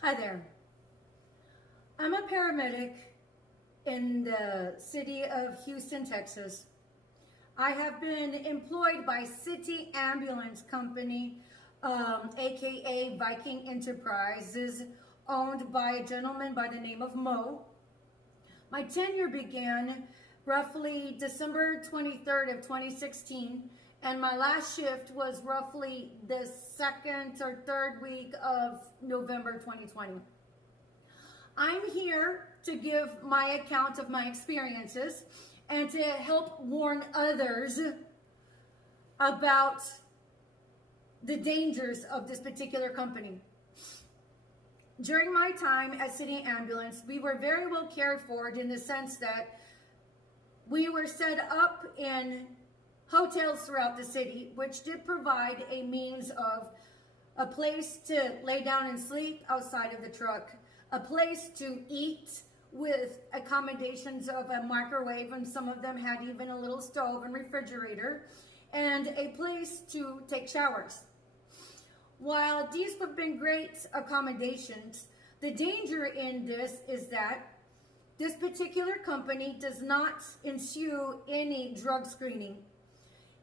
Hi there. I'm a paramedic in the city of Houston, Texas. I have been employed by City Ambulance Company, aka Viking Enterprises, owned by a gentleman by the name of Mo. My tenure began roughly December 23rd of 2016, and my last shift was roughly the second or third week of November 2020. I'm here to give my account of my experiences and to help warn others about the dangers of this particular company. During my time at City Ambulance, we were very well cared for in the sense that we were set up in hotels throughout the city, which did provide a means of a place to lay down and sleep outside of the truck, a place to eat with accommodations of a microwave, and some of them had even a little stove and refrigerator, and a place to take showers. While these have been great accommodations, the danger in this is that this particular company does not ensue any drug screening.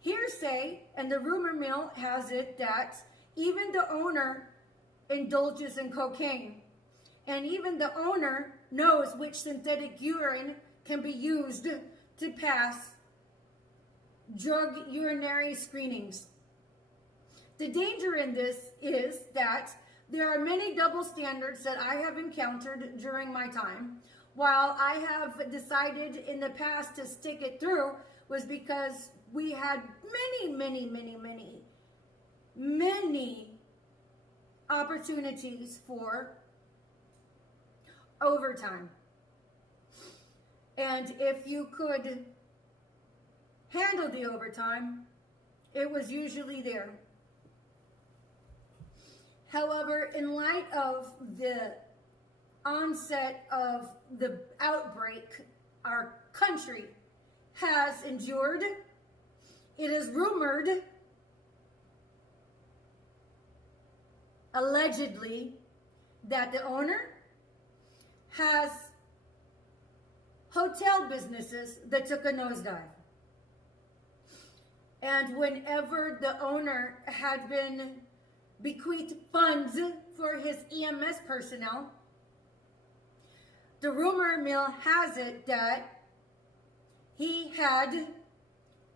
Hearsay, and the rumor mill has it, that even the owner indulges in cocaine. And even the owner knows which synthetic urine can be used to pass drug urinary screenings. The danger in this is that there are many double standards that I have encountered during my time. While I have decided in the past to stick it through, was because we had many opportunities for overtime. And if you could handle the overtime, it was usually there. However, in light of the onset of the outbreak our country has endured, it is rumored, allegedly, that the owner has hotel businesses that took a nosedive. And whenever the owner had been bequeathed funds for his EMS personnel, the rumor mill has it that he had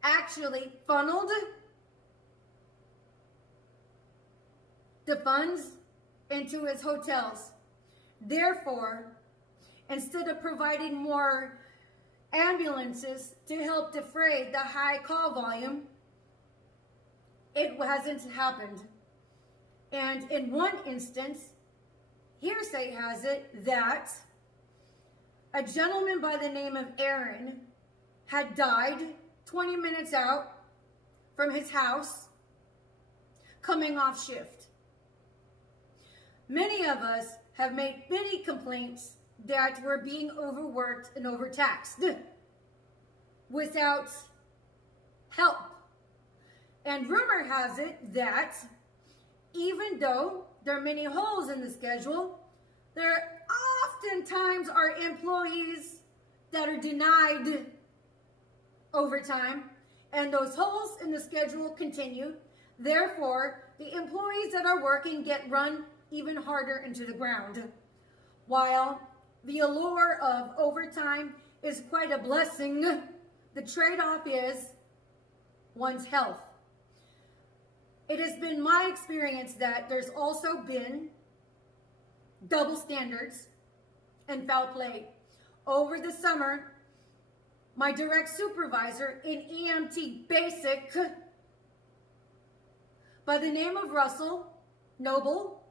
actually funneled the funds into his hotels. Therefore, instead of providing more ambulances to help defray the high call volume, it hasn't happened. And in one instance, hearsay has it that a gentleman by the name of Aaron had died 20 minutes out from his house coming off shift. Many of us have made many complaints that we're being overworked and overtaxed without help. And rumor has it that even though there are many holes in the schedule, there oftentimes are employees that are denied overtime, and those holes in the schedule continue. Therefore, the employees that are working get run even harder into the ground. While the allure of overtime is quite a blessing, the trade-off is one's health. It has been my experience that there's also been double standards and foul play. Over the summer, my direct supervisor in EMT Basic, by the name of Russell Noble,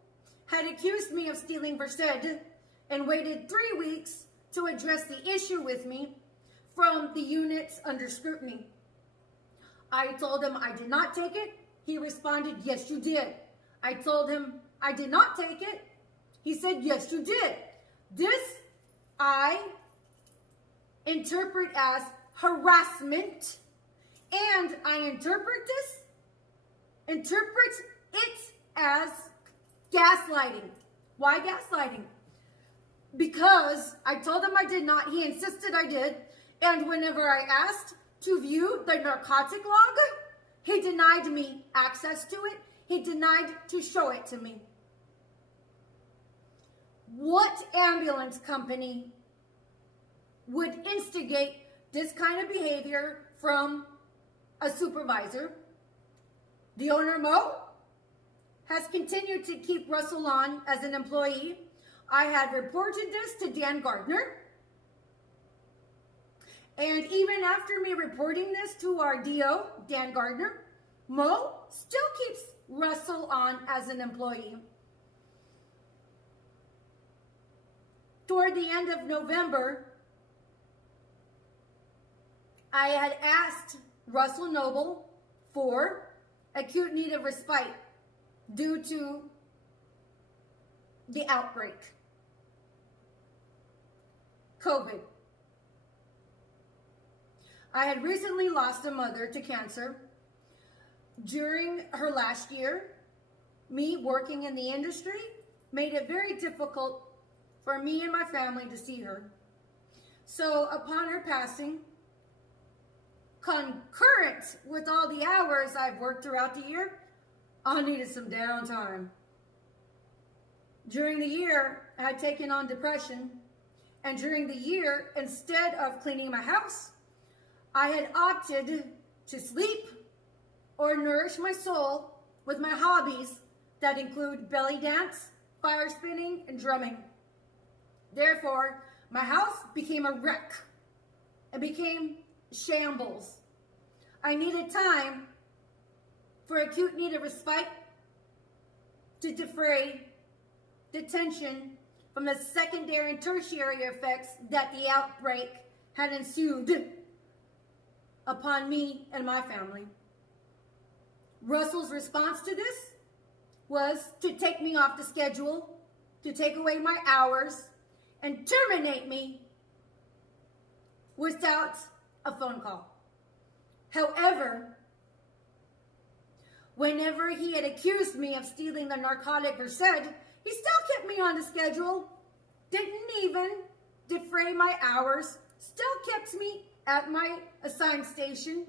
had accused me of stealing Versed and waited 3 weeks to address the issue with me from the units under scrutiny. I told him I did not take it. He responded, "Yes, you did." I told him I did not take it. He said, "Yes, you did." This I interpret as harassment, and I interpret it as gaslighting. Why gaslighting? Because I told him I did not. He insisted I did. And whenever I asked to view the narcotic log, he denied me access to it. He denied to show it to me. What ambulance company would instigate this kind of behavior from a supervisor? The owner, Mo, has continued to keep Russell on as an employee. I had reported this to Dan Gardner. And even after me reporting this to our DO, Dan Gardner, Mo still keeps Russell on as an employee. Toward the end of November, I had asked Russell Noble for acute need of respite due to the outbreak, COVID. I had recently lost a mother to cancer. During her last year, me working in the industry made it very difficult for me and my family to see her. So upon her passing, concurrent with all the hours I've worked throughout the year, I needed some downtime. During the year, I had taken on depression, and during the year, instead of cleaning my house, I had opted to sleep or nourish my soul with my hobbies that include belly dance, fire spinning, and drumming. Therefore, my house became a wreck. It became shambles. I needed time for acute need of respite to defray the tension from the secondary and tertiary effects that the outbreak had ensued upon me and my family. Russell's response to this was to take me off the schedule, to take away my hours, and terminate me without a phone call. However, whenever he had accused me of stealing the narcotic or said, he still kept me on the schedule, didn't even defray my hours, still kept me at my assigned station,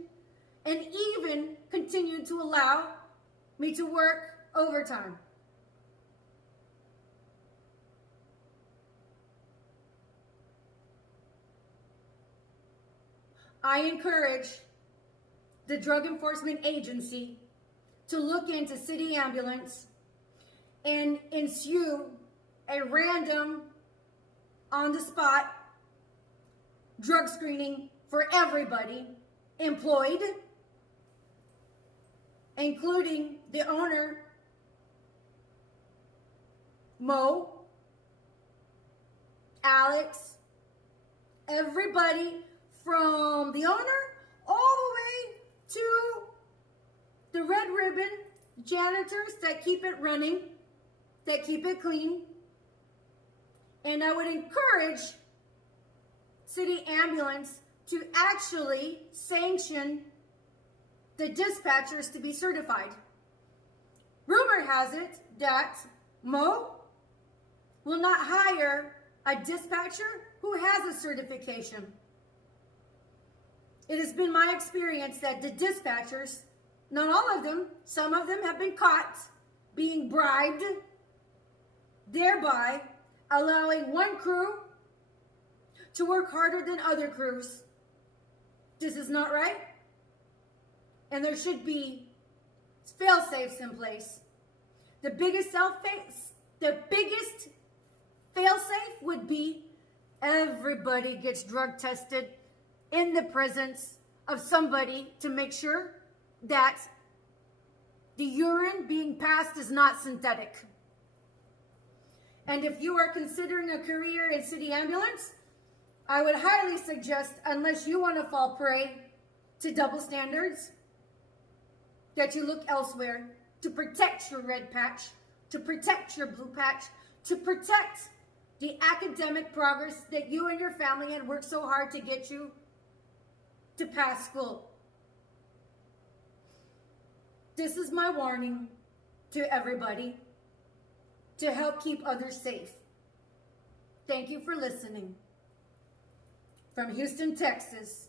and even continued to allow me to work overtime. I encourage the Drug Enforcement Agency to look into City Ambulance and ensue a random, on-the-spot drug screening for everybody employed, including the owner, Mo, Alex, everybody from the owner all the way to the red ribbon janitors that keep it running, that keep it clean. And I would encourage City Ambulance to actually sanction the dispatchers to be certified. Rumor has it that Mo will not hire a dispatcher who has a certification. It has been my experience that the dispatchers, not all of them, some of them have been caught being bribed, thereby allowing one crew to work harder than other crews. This is not right. And there should be fail-safes in place. The biggest fail-safe would be everybody gets drug tested in the presence of somebody to make sure that the urine being passed is not synthetic. And if you are considering a career in City Ambulance, I would highly suggest, unless you want to fall prey to double standards, that you look elsewhere to protect your red patch, to protect your blue patch, to protect the academic progress that you and your family had worked so hard to get you to pass school. This is my warning to everybody. to help keep others safe. Thank you for listening. From Houston, Texas,